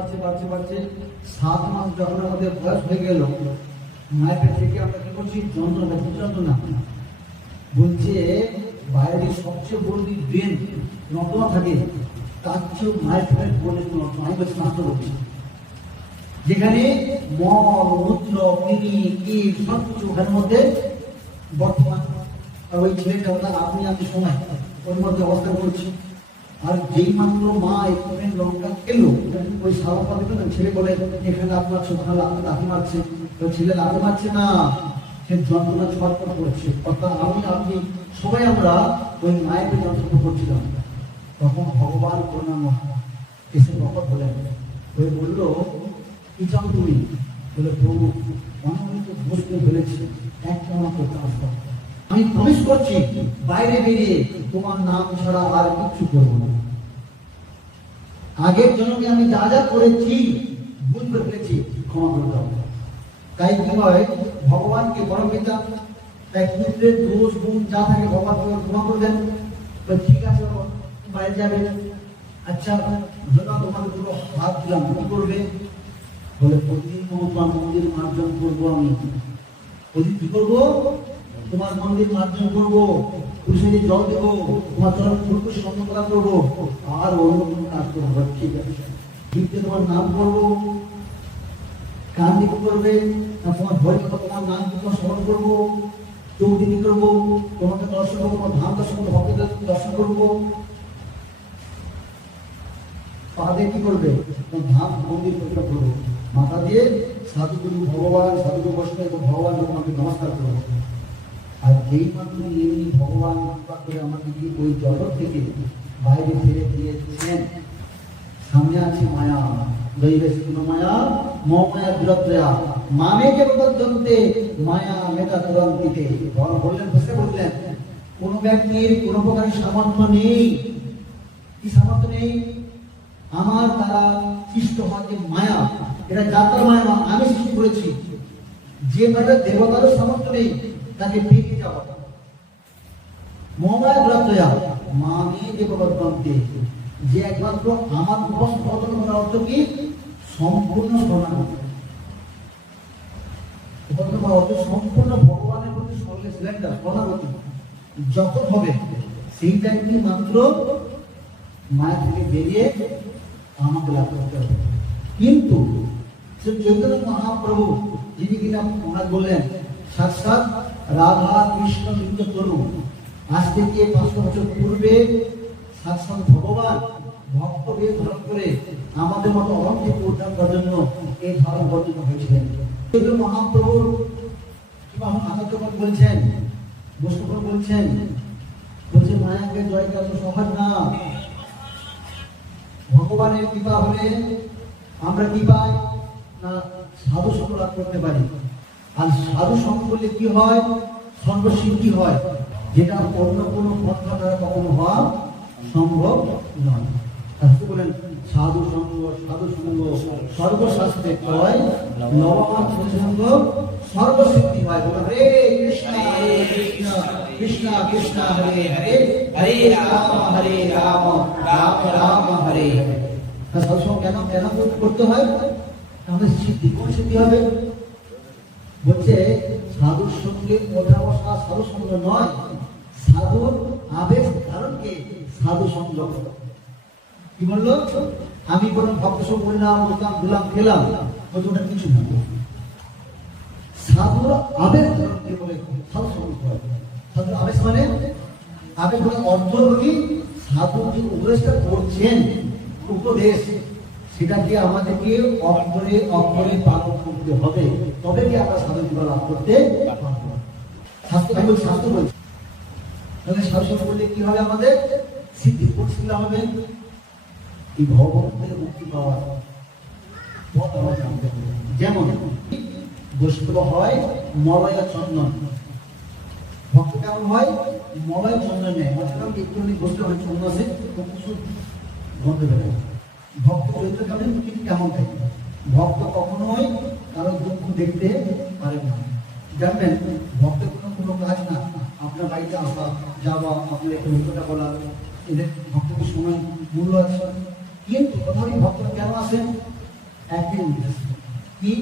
বাড়ছে বাড়ছে বাড়ছে 7 মাস যখন আমাদের বয়স হয়ে গেল, মায়ের থেকে আমরা কি করছি, যন্ত্রণা বলছে বাইরে সবচেয়ে বড় ব্রেন নর্দমা থাকে, তার চেয়েও মায়ের পেটের বলে আমি বলছি নষ্ট করছি, যেখানে মল মূত্র পিনি কি সব কিছু ওখানের মধ্যে বর্তমান। আর ওই ছেলেটা আপনি আমি সময় ওর মধ্যে অবস্থান করছি। আর যেই মাত্র মা এখানে লঙ্কা খেলো, ওই সারা পাবে ছেলে বলে এখানে আপনার ছোটখানে লাঠি মারছে, ছেলে লাঠি মারছে না, সে যন্ত্রণা ছটফট করছে। অর্থাৎ আমি আপনি সবাই আমরা ওই মায়ের যন্ত্রণা করছিলাম। তখন ভগবান করুণা এসে বকত বলেন, হয়ে বললো কি চাও তুমি? বলে প্রভু অনেক দোষ করে ফেলেছি, একটা আমাকে কাজ করো, আমি প্রবেশ করছি বাইরে বেরিয়ে তোমার নাম ছাড়া আর কিছু করবো না। আগের জন্মে আমি যা যা করেছি ভুল করে ফেলেছি, ক্ষমা করে দাও। তাই কি হয়, ভগবানকে বড় পিতা তাই পুত্রের দোষ গুণ যা থাকে ভগবান ক্ষমা করবেন। ঠিক আছে বাইরে যাবে, আচ্ছা তোমাকে পুরো হাত দিলাম, কি করবে? বলে প্রতিদিন তোমার মন্দির মার্জন করবো, আমি প্রতিদিন কি করবো, তোমার মন্দির মার্জন করবো, তুলসী জল দেবো, তোমার চরণ ফুলকে সম্মান করবো, আর অন্য কোনো কাজ করবো। ঠিক আছে, ঠিক তোমার নাম করবো, কান দিকে করবে, তোমার ভয় তোমার নাম তোমার স্মরণ করবো, চোখ দিকে করবো, তোমাকে দর্শন করবো, তোমার ধাম দর্শন করবো, ভক্তদের দর্শন করবো। পা দিয়ে কি করবে, ধাম মন্দির পরিষ্কার করবো, মাথা দিয়ে সাধুগুরু ভগবান সাধুগুরু বৈষ্ণব এবং ভগবান আমাকে নমস্কার করবো। আর যেই মাত্র এমনি ভগবান কৃপা করে আমাকে দিয়ে ওই জগৎ থেকে বাইরে ফিরে দিয়েছেন, সামনে আছে মায়া, দৈবে মায়া মমায়া দূরত্রয়া মামেকে বদন্তে মায়া মেটা তুরন্তিতে। ভগবান বললেন, বসে বললেন, কোন ব্যক্তির কোন প্রকারের সামর্থ্য নেই, কি সামর্থ্য নেই, আমার দ্বারা সৃষ্ট হওয়া যে মায়া, এটা যাত্রার মায়া না, আমি সৃষ্টি করেছি। যে মায়া দেবতারও সামর্থ্য নেই তাকে পেয়ে যাওয়া, মমায়া দূরত্রয়া মামে বদন্তে, যে একমাত্র আমার উপস্থাপন করার অর্থ কি, সম্পূর্ণ শরণাগতি, সম্পূর্ণ ভগবানের প্রতি শরণাগতি যখন হবে সেই টাইমটি মাত্র মায়া থেকে বেরিয়ে আমাকে লাভ করতে হবে। কিন্তু চৈতন্য মহাপ্রভু যিনি কিনা মহারাজ বললেন সাক্ষাৎ রাধা কৃষ্ণ নৃত্য তরুণ, আজ থেকে 500 বছর পূর্বে সাক্ষাৎ ভগবান ভক্ত বেশ ধারণ করে আমাদের মতো অরণ্যকে উদ্ধার করার জন্য এই ধারণ বর্ণিত হয়েছিলেন। চৈতন্য মহাপ্রভু কিংবা আচার্য বলছেন, বৈষ্ণব বলছেন, বলছে মায়াকে জয় করা তো সহজ না। ভগবানের কৃপা হলে আমরা কি পাই না, সাধু সঙ্গ লাভ করতে পারি। আর সাধু সঙ্গ করলে কি হয়, সর্বসিদ্ধি হয়, যেটা অন্য কোনো পন্থা দ্বারা কখনো হওয়া সম্ভব নয়। বলেন সাধু সঙ্গ সর্বশাস্ত্রে কয়, নবমান সৎসঙ্গ সর্বসিদ্ধি হয়। হরে কৃষ্ণ হরে কৃষ্ণ কৃষ্ণ কৃষ্ণ হরে হরে, হরে রাম রাম রাম হরে হরে। সৎসঙ্গ কেন কেন করতে হয়, আমাদের সিদ্ধি, কোন সিদ্ধি হবে? বলছে সাধুর সঙ্গে ওঠা বসা সাধু সঙ্গ নয়, সাধুর আবেশ ধারণকে সাধু সঙ্গ। কি বললো, আমি কোনো ভক্ত সঙ্গ বললাম, বলতাম দিলাম খেলাম, ওটা কিছু না। সাধুর আবেশ ধারণকে বলে সাধু সঙ্গ হয়। সাধুর আবেশ মানে আবেশ বলে অর্থ কি, সাধু যে উপদেশটা করছেন উপদেশ, সেটাকে আমাদেরকে অক্ষরে অক্ষরে পালন করতে হবে, তবে কি আমরা সাধু জীবন লাভ করতে পারবো। শাস্ত্র বলছে, তাহলে শাসন করলে কি হবে, আমাদের সিদ্ধি করছিল হবে, এই ভগবানের মুক্তি পাওয়ার পথ আমরা জানতে হবে। যেমন বৈষ্ণব হয় মলয় চন্দন, ভক্ত কেমন হয়, মলয় চন্দন নেয়, একটু বৈষ্ণব হয় চন্দন আছে গন্ধ বেরোয়। ভক্ত চরিত্র কেমন থাকে, ভক্ত কখনোই কারো দুঃখ দেখতে পারে না। জানবেন ভক্তের কোনো কাজ না, আপনার বাড়িতে আসা যাওয়া, আপনার একটু অভিজ্ঞতা বলা, এদের ভক্তদের সময় মূল্য আছে। কিন্তু প্রথমেই ভক্তরা কেন আসেন, একই উদ্দেশ্য কি,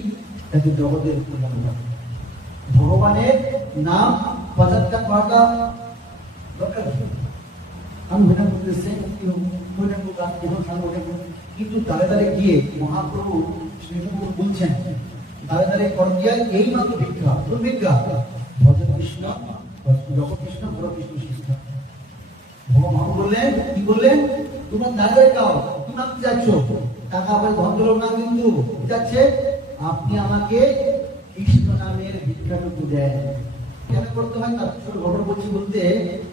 যাতে জগতের কল্যাণ হয়। ভগবানের নাম বাজারটা করাটা দরকার। আমি হরিনাম করতেছি হরিনাম কিন্তু দাঁড়ে দাঁড়ে গিয়ে মহাপ্রভু শ্রীপ্রভু বলছেন দাঁড়ে দাঁড়ে কর দিয়া এই মাত্র ভিক্ষা দুর্ভিক্ষা ভজ কৃষ্ণ যখন কৃষ্ণ বড় কৃষ্ণ শিক্ষা। ভগবান বললেন কি বললেন, তোমার দাঁড়ে খাও, তুমি কি যাচ্ছ টাকা পয়সা ধন দৌলত না, কিন্তু যাচ্ছে আপনি আমাকে কৃষ্ণ নামের ভিক্ষাটুকু দেন। কেন করতে হয় তার ছোট ঘটনা বলছি বলতে,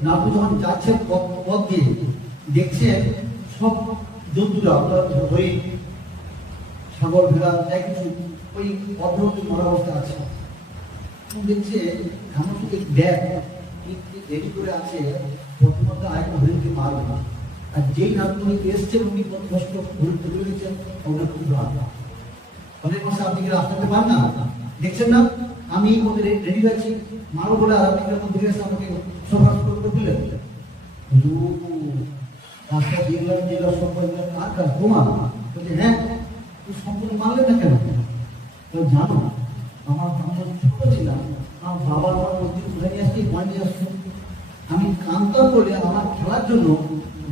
নাটু যখন যাচ্ছেন পথ দিয়ে দেখছেন সব জন্তুরা হরিণ ছাগল ভেড়া যাই কিছু ওই পথে মরা অবস্থা আছে। দেখছে এমন এক ব্যাগ রেডি করে আছে, প্রথমত আরেকটা হরিণকে মারবে না। আর যেই নাটু এসছেন উনি কষ্ট হরিণ তুলে দিচ্ছেন, ওটা খুব ভালো। অনেক মাসে আপনি কি রাস্তাতে পান না, দেখছেন না আমি রেডি হয়েছি মারো বলে, আর আপনি মধ্যে এসে আমাকে সফর করে দিলেন। রাস্তা দেখলাম যেগুলো সব আর কাজ বোমা বলছে, হ্যাঁ তুই সম্পূর্ণ মানলেন না কেন? তো জানো আমার ছোট ছিলাম, আমার বাবা আমার মধ্যে তুলে নিয়ে আসছি, ভয় নিয়ে আসছি, আমি কাঁদতাম বলে আমার খেলার জন্য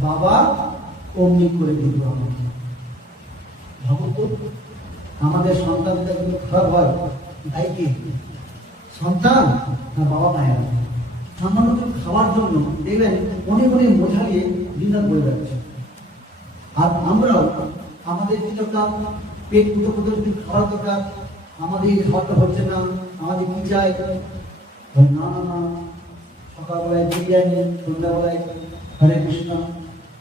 বাবা অমনি করে দিল আমাকে। ভাবো আমাদের সন্তানটা কিন্তু খারাপ হয়, তাই কি সন্তান না বাবা মায়ের সামান্য খাওয়ার জন্য দেখবেন অনেক অনেক বোঝা নিয়ে দিনরাত বয়ে যাচ্ছে। আর আমরাও আমাদের কি দরকার, পেট পুজো পুজো খাওয়ার দরকার, আমাদের এই খাওয়াটা হচ্ছে না, আমাদের কি চাই না না না, সকালবেলায় বিরিয়ানি, সন্ধ্যাবেলায় হরে কৃষ্ণ,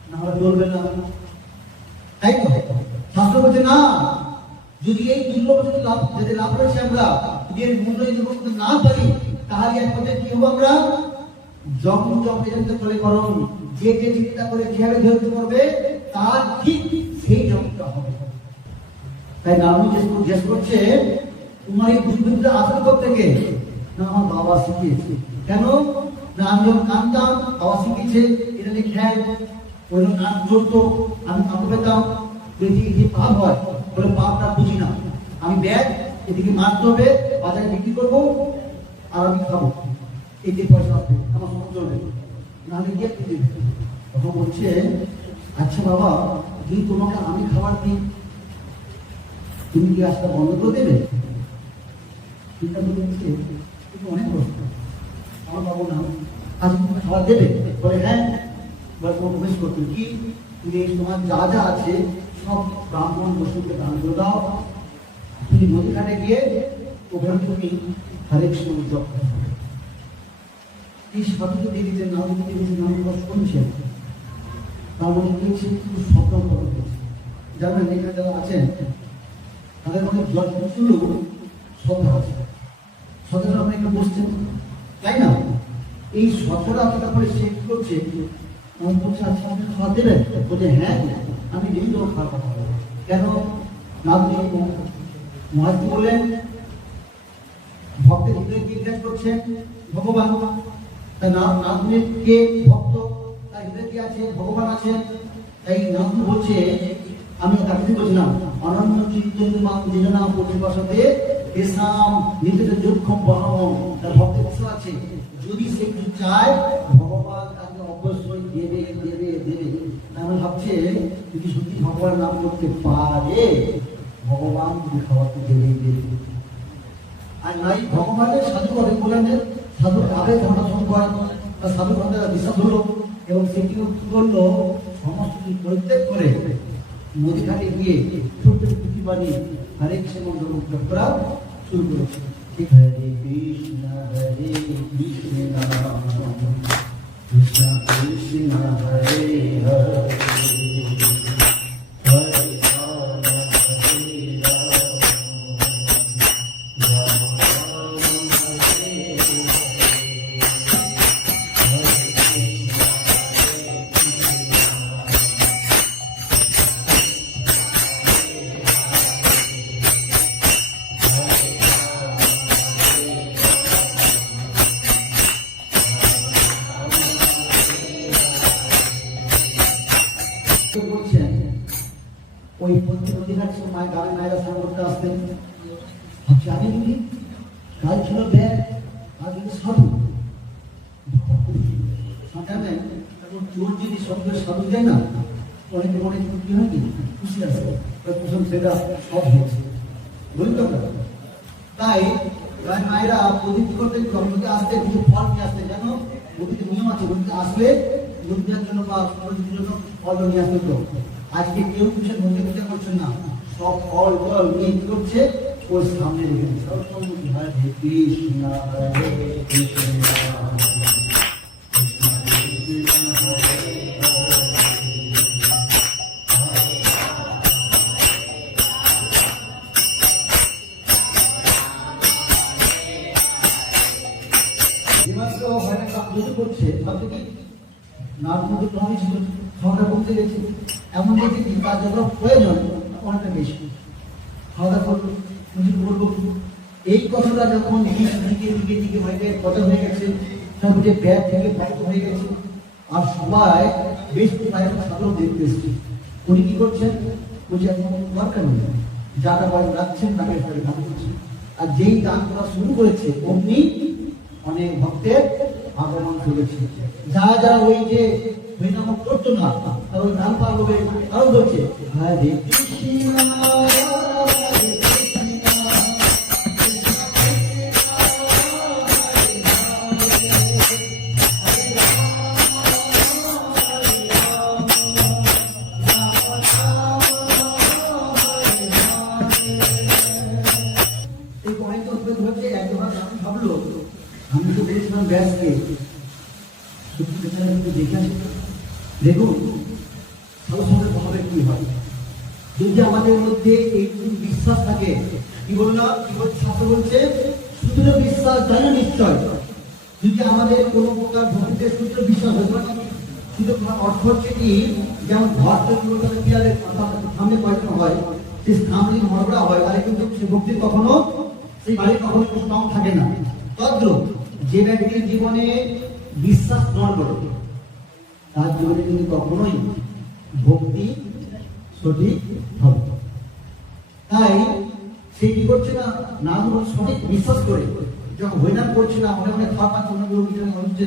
না হলে চলবে না, তাই তো শাস্ত্র বলছে না। যদি এই দুর্লভ যদি লাভ করেছি আমরা, যদি এর মূল্য যদি করতে না পারি, তাহলে এক পথে কি হবো আমরা যম করে করণ, যে চিন্তা করে যেভাবে ধরতে পারবে তার ঠিক সেই জমটা হবে। তাই নামী জিজ্ঞেস করছে তোমার এই দুর্বৃত্ত আসল থেকে না, আমার বাবা শিখিয়েছে। কেন না, আমি যখন কাঁদতাম বাবা শিখিয়েছে এটা নিয়ে খেয়াল ওই কান জড়তো, আমি কাঁদতে পেতাম, যে পাপ হয় বলে পাপটা বুঝি না, আমি ব্যাগ এদিকে মারতে হবে, বাজারে বিক্রি করবো আর আমি খাবো, এই যে পয়সা হবে আমার সঙ্গে চলবে না, আমি গিয়ে দিতে। তখন বলছে আচ্ছা বাবা যদি তোমাকে আমি খাবার দিই তুমি কি রাস্তা বন্ধ করে দেবে? চিন্তা করে দিচ্ছে কিন্তু অনেক প্রশ্ন। আমার বাবু না আজ তুমি খাবার দেবে? বলে হ্যাঁ। প্রবেশ করতে কি তুমি তোমার যা যা আছে সব ব্রাহ্মণ বসুকে দান করে দাও, তুমি নদী ঘাটে গিয়ে ওখানে তুমি হরে কৃষ্ণ জপ করো। এই সাধুকে দেখেছেন নামকে দেখেছেন নাম শুনছেন, তার মনে দিয়েছে কিন্তু স্বপ্ন করেছে। জানেন এখানে যারা আছেন তাদের মনে প্রচুর শ্রদ্ধা আছে, শ্রদ্ধা আপনি একটু বসছেন তাই না, এই শ্রদ্ধাটা আপনার পরে সে কি করছে, আমি বলছি আচ্ছা আপনি খাওয়া দেবেন? বলছে হ্যাঁ আমি ডেলি তোমার খাওয়ার কথা বলবো। কেন না মহাজ বললেন ভক্তের হৃদয় জিজ্ঞাসা করছেন ভগবান, তাই নাথনের কে ভক্ত তার হৃদয় কি আছে, ভগবান আছেন। তাই নাথ বলছে আমি তাকে বলছিলাম অনন্য চিন্তন মাম যেজনা প্রতিবাসতে এসাম নিজেদের দুঃখম বহম, তার ভক্তের কিছু আছে, যদি সে কিছু চায় ভগবান তাকে অবশ্যই দেবে দেবে দেবে। আমি ভাবছে যদি সত্যি ভগবান নাম করতে পারে ভগবান যদি খাওয়াতে দেবে দেবে। আর নাই ভগবানের সাধু অনেক বললেন সাধু আগে ঘটনা সংখ্যা তার সাধু ঘটনা বিশ্বাস হলো এবং সে কি করলো সমস্ত পরিত্যাগ করে নদী ঘাটে গিয়ে ছোট্ট পুঁথি বানিয়ে হরে কৃষ্ণ মন্ত্র করা শুরু করেছে। হরে কৃষ্ণ কৃষ্ণ কৃষ্ণ হরে হরে দেখছো মায়ের গাড়ি মায়েরা স্নান করতে আসতেন, ভাবছি আগে যদি কাল ছিল ব্যাগ আর কিন্তু সাধু সাঁটাবেন, তখন চোর যদি শব্দ সাধু দেয় না, অনেকে মনে কি হয় কি খুশি আছে, সেটা সব হয়েছে, বুঝলি তো? তাই মায়েরা প্রতিটি করতে নদীতে আসতে কিছু ফল নিয়ে আসতে, কেন নদীতে নিয়ম আছে, নদীতে আসলে নদীর জন্য বা নদীর জন্য ফল নিয়ে আসতে হতো। আজকে কেউ কিছু নদী পূজা করছেন না, সব ফল ফল নিয়ে কি করছে ওই সামনে রেখে দিচ্ছে। হরে কৃষ্ণ হরে কৃষ্ণ করছে, ভাবছে কি নাম কিন্তু কমই ছিল, খাওয়া কমতে গেছে, এমন দেখে কি তার যত প্রয়োজন অনেকটা বেশি খাওয়া করলো। বলবো এই কথাটা যখন দিকে দিকে দিকে হয়ে গেছে, কথা হয়ে গেছে, তারপরে ব্যাগ থেকে ভক্ত হয়ে গেছে, আর সবাই বেশ কয়েকটা সাধারণ দেখতে এসছে। উনি কি করছেন, বলছে এখন দরকার নেই, যারা বাড়ি রাখছেন তাকে দান করছে। আর যেই দান করা শুরু করেছে অমনি অনেক ভক্তের আগমন চলেছে। যারা যারা ওই যে হরিনাম করতো না, আর ওই দান পাওয়া হবে, আরো বলছে হরে কৃষ্ণ আমি তো দেখছিলাম ব্যাসকে, দেখে আসি দেখুন সাধুসঙ্গের ভাবে কি হয়। যদি আমাদের মধ্যে এইটুকু বিশ্বাস থাকে, কি বললাম, কি বলছে শাস্ত্র বলছে সূত্র বিশ্বাস জানে নিশ্চয়। যদি আমাদের কোনো প্রকার ভক্তিতে সূত্র বিশ্বাস হতে পারে, কিন্তু অর্থ হচ্ছে কি, যেমন ঘর তৈরি দেওয়ালে সামনে পয়সা হয়, সেই সামনে মরগড়া হয়, তাহলে কিন্তু সে ভক্তি কখনো সেই বাড়ি কখনো স্ট্রং থাকে না। তদ্রূপ যে ব্যক্তির জীবনে বিশ্বাস নড়বড়, তার জীবনে কিন্তু কখনোই ভক্তি সঠিক হবে। তাই সে কি করছে না, না সঠিক বিশ্বাস করে যখন হরিনাম করছে না, মনে মনে খাওয়া পাচ্ছে, অন্য হচ্ছে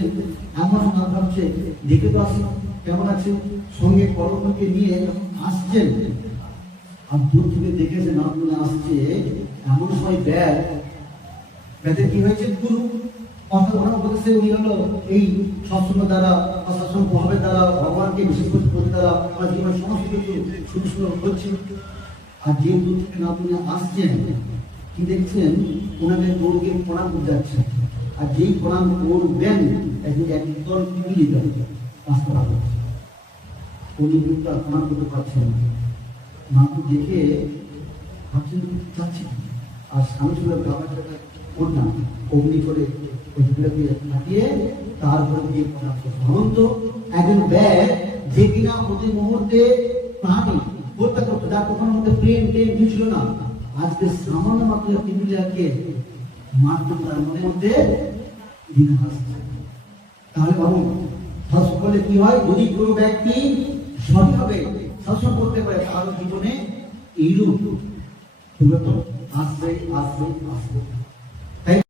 এমন না ভাবছে দেখে তো আসে কেমন আছে, সঙ্গে পরবর্তী নিয়ে যখন আসছেন আর দূর থেকে দেখেছে না আসছে, এমন সময় ব্যাগের কি হয়েছে, গুরু বলতেছে উনি হলো এই সৎসঙ্গ দ্বারা শাসন প্রভাবের দ্বারা ভগবানকে বিশেষ করে দ্বারা আমার জীবন সমস্ত কিছু শুরু শুরু হচ্ছে। আর যে দূর থেকে না তিনি আসছেন, কি দেখছেন, ওনাদের দৌড়কে প্রণাম করতে যাচ্ছেন, আর যেই প্রণাম করবেন একদল পিপিলিত আসতে পারবেন, উনি কিন্তু আর প্রণাম করতে পারছেন না। দেখে ভাবছেন যাচ্ছি, আর স্বামী ছিল বাবার করলাম অগ্নি করে হাঁটিয়ে তারপরে দিয়ে ভ্রমন্ত একজন ব্যাগ যে কিনা প্রতি মুহূর্তে প্রাণী হত্যা করতো, যার কখনো মধ্যে প্রেম টেম ছিল না, আজকে সামান্য মাত্র পিপিলিয়াকে মারতে তার মনের মধ্যে দিন আসছে। তাহলে ভাবুন সকলে কি হয়, যদি কোনো ব্যক্তি সঠিকভাবে শাসন করতে পারে তার জীবনে এইরূপ আসবে আসবে আসবে।